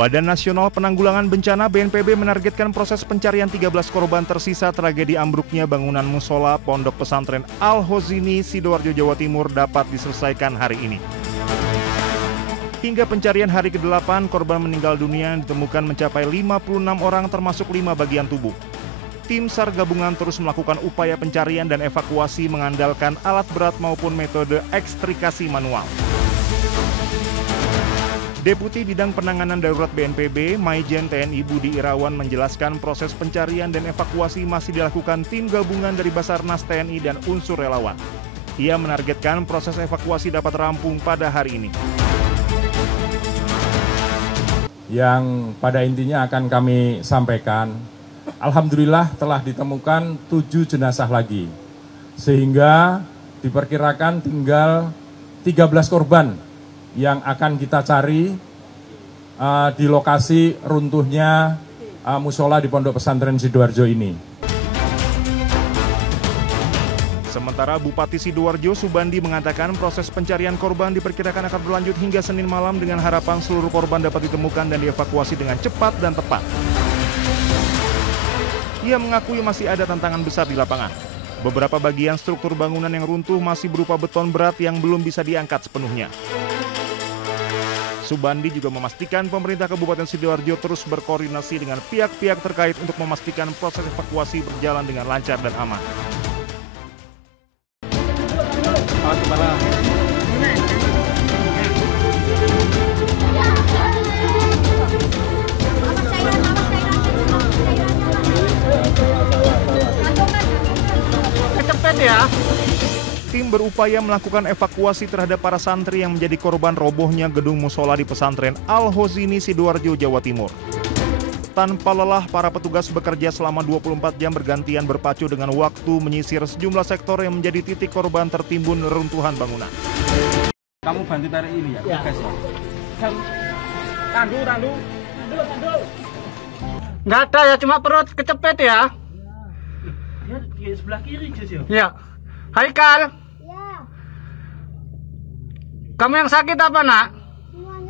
Badan Nasional Penanggulangan Bencana BNPB menargetkan proses pencarian 13 korban tersisa tragedi ambruknya bangunan musola Pondok Pesantren Al-Hozini, Sidoarjo, Jawa Timur dapat diselesaikan hari ini. Hingga pencarian hari ke-8, korban meninggal dunia ditemukan mencapai 56 orang termasuk 5 bagian tubuh. Tim SAR gabungan terus melakukan upaya pencarian dan evakuasi mengandalkan alat berat maupun metode ekstrikasi manual. Deputi Bidang Penanganan Darurat BNPB, Maijen TNI Budi Irawan menjelaskan proses pencarian dan evakuasi masih dilakukan tim gabungan dari Basarnas TNI dan unsur relawan. Ia menargetkan proses evakuasi dapat rampung pada hari ini. Yang pada intinya akan kami sampaikan, alhamdulillah telah ditemukan 7 jenazah lagi. Sehingga diperkirakan tinggal 13 korban yang akan kita cari di lokasi runtuhnya musola di Pondok Pesantren Sidoarjo ini. Sementara Bupati Sidoarjo Subandi mengatakan proses pencarian korban diperkirakan akan berlanjut hingga Senin malam dengan harapan seluruh korban dapat ditemukan dan dievakuasi dengan cepat dan tepat. Ia mengakui masih ada tantangan besar di lapangan. Beberapa bagian struktur bangunan yang runtuh masih berupa beton berat yang belum bisa diangkat sepenuhnya. Subandi juga memastikan pemerintah Kabupaten Sidoarjo terus berkoordinasi dengan pihak-pihak terkait untuk memastikan proses evakuasi berjalan dengan lancar dan aman. Cepet ya. Tim berupaya melakukan evakuasi terhadap para santri yang menjadi korban robohnya gedung musola di pesantren Al-Hozini, Sidoarjo, Jawa Timur. Tanpa lelah, para petugas bekerja selama 24 jam bergantian berpacu dengan waktu menyisir sejumlah sektor yang menjadi titik korban tertimbun reruntuhan bangunan. Kamu bantu tarik ini ya, guys ya. Tandu. Nggak ada ya, cuma perut kecepet ya. Dia di sebelah kiri, guys ya. Ya. Haikal. Kamu yang sakit apa, Nak?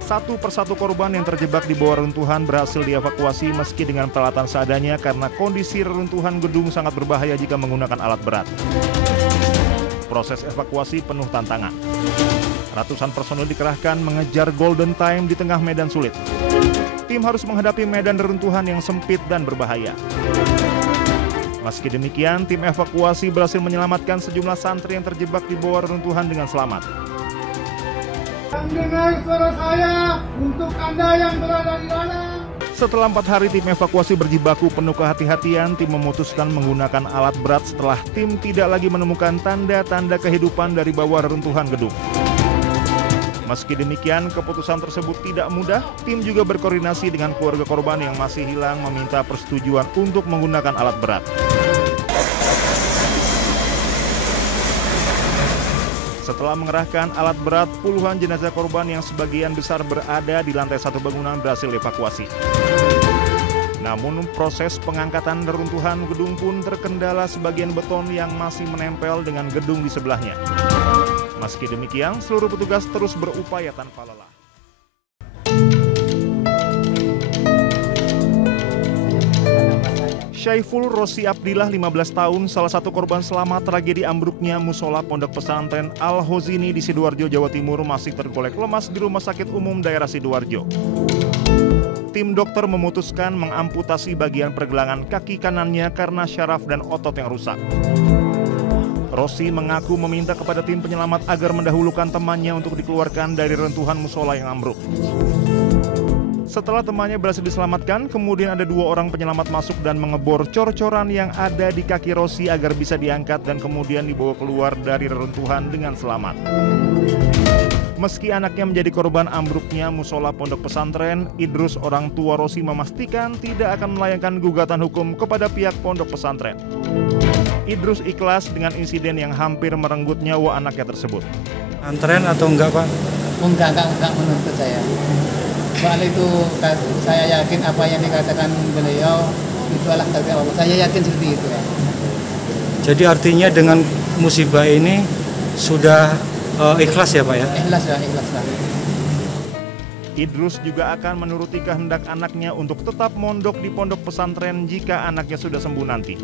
Satu persatu korban yang terjebak di bawah runtuhan berhasil dievakuasi meski dengan peralatan seadanya karena kondisi reruntuhan gedung sangat berbahaya jika menggunakan alat berat. Proses evakuasi penuh tantangan. Ratusan personel dikerahkan mengejar golden time di tengah medan sulit. Tim harus menghadapi medan reruntuhan yang sempit dan berbahaya. Meski demikian, tim evakuasi berhasil menyelamatkan sejumlah santri yang terjebak di bawah reruntuhan dengan selamat. Dengar suara saya untuk Anda yang berada di dalam. Setelah 4 hari tim evakuasi berjibaku penuh kehati-hatian, tim memutuskan menggunakan alat berat setelah tim tidak lagi menemukan tanda-tanda kehidupan dari bawah reruntuhan gedung. Meski demikian, keputusan tersebut tidak mudah. Tim juga berkoordinasi dengan keluarga korban yang masih hilang meminta persetujuan untuk menggunakan alat berat. Setelah mengerahkan alat berat, puluhan jenazah korban yang sebagian besar berada di lantai 1 bangunan berhasil evakuasi. Namun proses pengangkatan reruntuhan gedung pun terkendala sebagian beton yang masih menempel dengan gedung di sebelahnya. Meski demikian, seluruh petugas terus berupaya tanpa lelah. Syaiful Rosi Abdillah, 15 tahun, salah satu korban selamat tragedi ambruknya musola Pondok Pesantren Al-Hozini di Sidoarjo, Jawa Timur masih tergolek lemas di Rumah Sakit Umum Daerah Sidoarjo. Tim dokter memutuskan mengamputasi bagian pergelangan kaki kanannya karena syaraf dan otot yang rusak. Rosi mengaku meminta kepada tim penyelamat agar mendahulukan temannya untuk dikeluarkan dari reruntuhan musola yang ambruk. Setelah temannya berhasil diselamatkan, kemudian ada 2 orang penyelamat masuk dan mengebor cor-coran yang ada di kaki Rosi agar bisa diangkat dan kemudian dibawa keluar dari reruntuhan dengan selamat. Meski anaknya menjadi korban ambruknya musola Pondok Pesantren, Idrus, orang tua Rosi, memastikan tidak akan melayangkan gugatan hukum kepada pihak Pondok Pesantren. Idrus ikhlas dengan insiden yang hampir merenggut nyawa anaknya tersebut. Antren atau enggak, Pak? Enggak menuntut saya. Soal itu saya yakin apa yang dikatakan beliau itu adalah takdir Allah. Saya yakin seperti itu ya. Jadi artinya dengan musibah ini sudah ikhlas ya, Pak ya? Ikhlas lah. Idrus juga akan menuruti kehendak anaknya untuk tetap mondok di pondok pesantren jika anaknya sudah sembuh nanti.